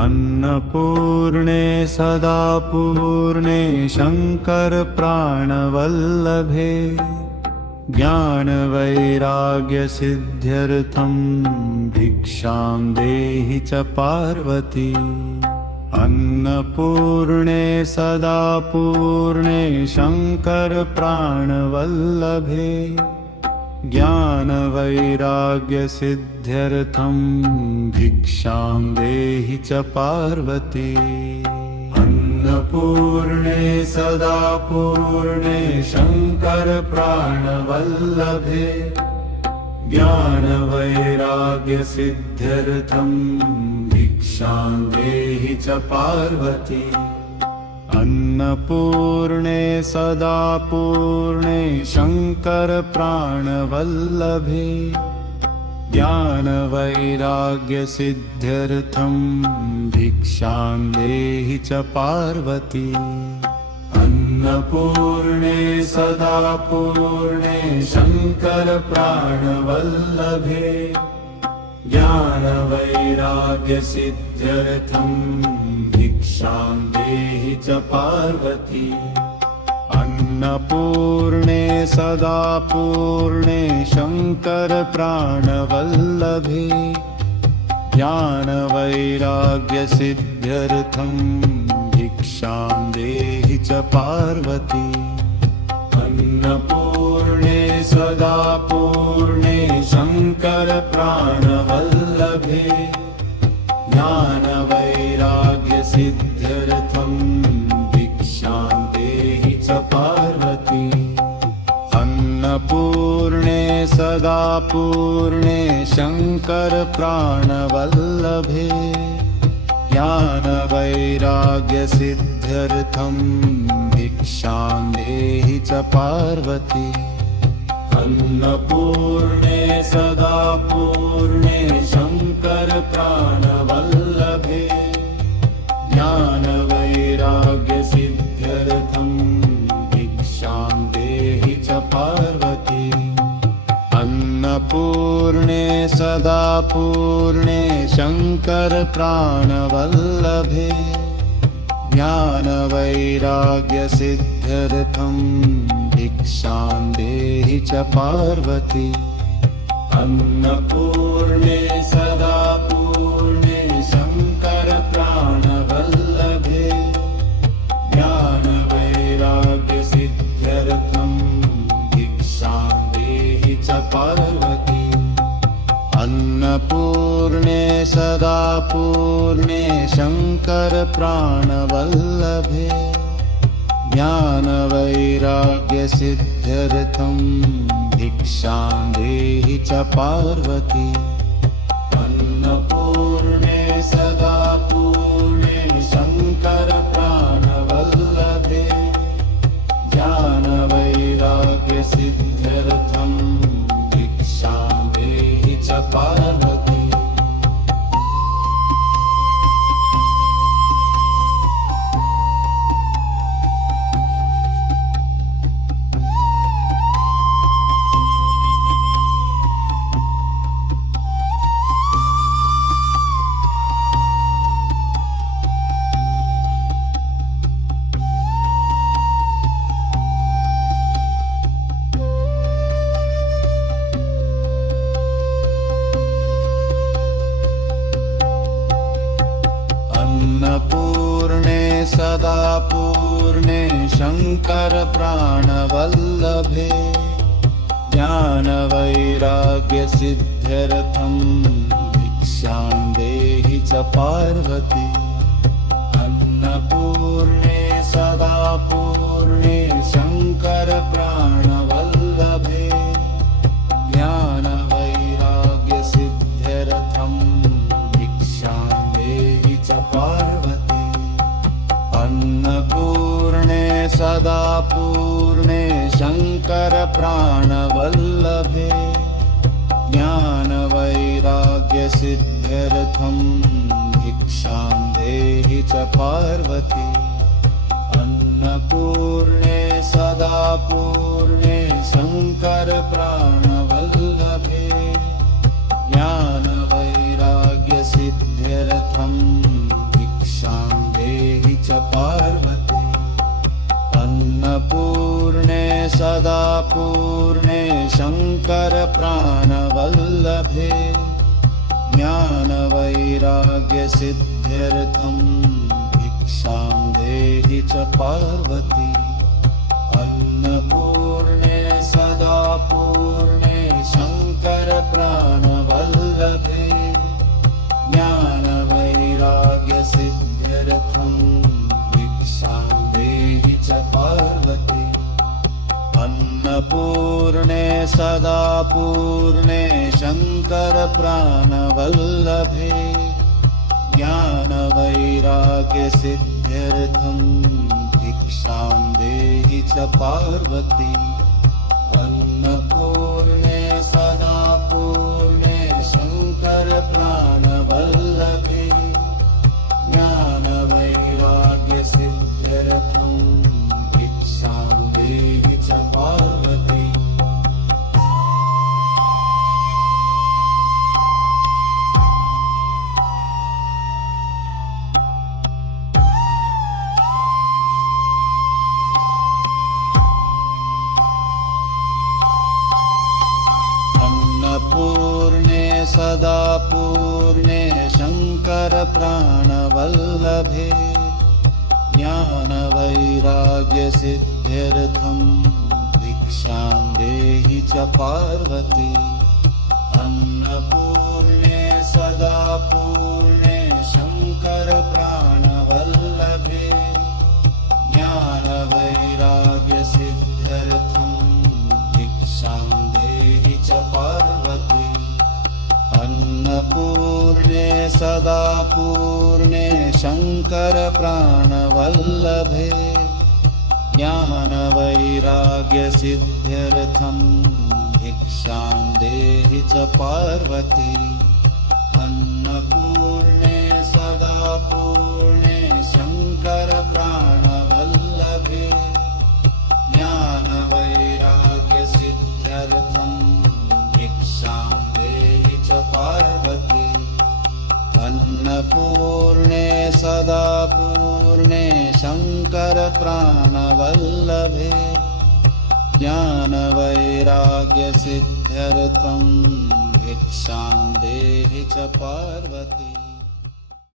अन्नपूर्णे सदा पूर्णे शंकर प्राणवल्लभे ज्ञानवैराग्य सिद्ध्यर्थं भिक्षां देहि च पार्वती। अन्नपूर्णे सदा पूर्णे शंकर प्राणवल्लभे ज्ञानवैराग्य सिद्ध्यर्थं भिक्षां देहि च पार्वती। अन्नपूर्णे सदा पूर्णे शंकर प्राणवल्लभे ज्ञानवैराग्य सिद्ध्यर्थं भिक्षां देहि च पार्वती। अन्नपूर्णे सदा पूर्णे शंकर प्राणवल्लभे ज्ञानवैराग्य सिद्ध्यर्थं भिक्षां देहि च पार्वती। अन्नपूर्णे सदा पूर्णे शंकर प्राणवल्लभे ज्ञानवैराग्य सिद्ध्यर्थं भिक्षां देहि च पार्वती। अन्नपूर्णे सदा पूर्णे शंकर प्राणवल्लभे ज्ञानवैराग्य सिद्ध्यर्थं भिक्षां देहि च पार्वती। अन्नपूर्णे सदा पूर्णे शंकर प्राणवल्लभे ज्ञानवैराग्य सिद्ध्यर्थं भिक्षां देहि च पार्वती। अन्नपूर्णे सदा पूर्णे शंकर प्राणवल्लभे ज्ञानवैराग्य सिद्ध्यर्थं भिक्षां देहि च पार्वती। अन्नपूर्णे सदा पूर्णे शंकर प्राणवल्लभे ज्ञानवैराग्य सिद्ध्यर्थं भिक्षां देहि च पार्वती। अन्नपूर्णे सदा पूर्णे शंकर प्राणवल्लभे ज्ञानवैराग्य सिद्ध्यर्थं भिक्षां देहि च पार्वती। अन्नपूर्णे सदा पूर्णे शंकर प्राणवल्लभे ज्ञानवैराग्य सिद्ध्यर्थं भिक्षां देहि च पार्वती। अन्नपूर्णे सदा पूर्णे शंकर प्राणवल्लभे ज्ञानवैराग्य सिद्ध्यर्थं भिक्षां देहि च पार्वती। अन्नपूर्णे सदा पूर्णे शंकर प्राणवल्लभे ज्ञानवैराग्य सिद्ध्यर्थं भिक्षां देहि च पार्वती। अन्नपूर्णे सदा पूर्णे शंकर प्राणवल्लभे ज्ञानवैराग्य सिद्ध्यर्थं भिक्षां देहि च पार्वती। अन्नपूर्णे सदा पूर्णे शंकर प्राणवल्लभे ज्ञानवैराग्य सिद्ध्यर्थं भिक्षां देहि च पार्वती। अन्नपूर्णे सदा पूर्णे शंकर प्राणवल्लभे ज्ञानवैराग्य सिद्ध्यर्थं भिक्षां देहि च पार्वती। अन्नपूर्णे सदा पूर्णे शंकर प्राणवल्लभे ज्ञानवैराग्य सिद्ध्यर्थं शङ्कर प्राणवल्लभे ज्ञानवैराग्यसिद्ध्यर्थं भिक्षां देहि च पार्वती अन्नपूर्णे सदा पूर्णे शङ्कर प्राणवल्लभे ज्ञानवैराग्यसिद्ध्यर्थं भिक्षां देहि च पार्वती अन्नपूर्णे सदा पूर्णे शङ्कर प्राणवल्लभे ज्ञानवैराग्यसिद्ध्यर्थं भिक्षां देहि च पार्वती अन्नपूर्णे सदा पूर्णे शङ्कर प्राणवल्लभे ज्ञानवैराग्यसिद्ध्यर्थं भिक्षां देहि च पार्वती अन्नपूर्णे सदा पूर्णे शङ्कर प्राणवल्लभे ज्ञानवैराग्यसिद्ध्यर्थं भिक्षां देहि च पार्वती अन्नपूर्णे सदा पूर्णे शङ्कर प्राणवल्लभे ज्ञानवैराग्यसिद्ध्यर्थं भिक्षां देहि च पार्वती अन्नपूर्णे सदा पूर्णे शङ्कर प्राणवल्लभे ज्ञानवैराग्यसिद्ध्यर्थं भिक्षां देहि च पार्वती अन्नपूर्णे सदा पूर्णे शङ्कर प्राणवल्लभे ज्ञानवैराग्यसिद्ध्यर्थं भिक्षां देहि च पार्वती अन्नपूर्णे सदा पूर्णे शङ्कर प्राणवल्लभे ज्ञानवैराग्यसिद्ध्यर्थं भिक्षां देहि च पार्वती।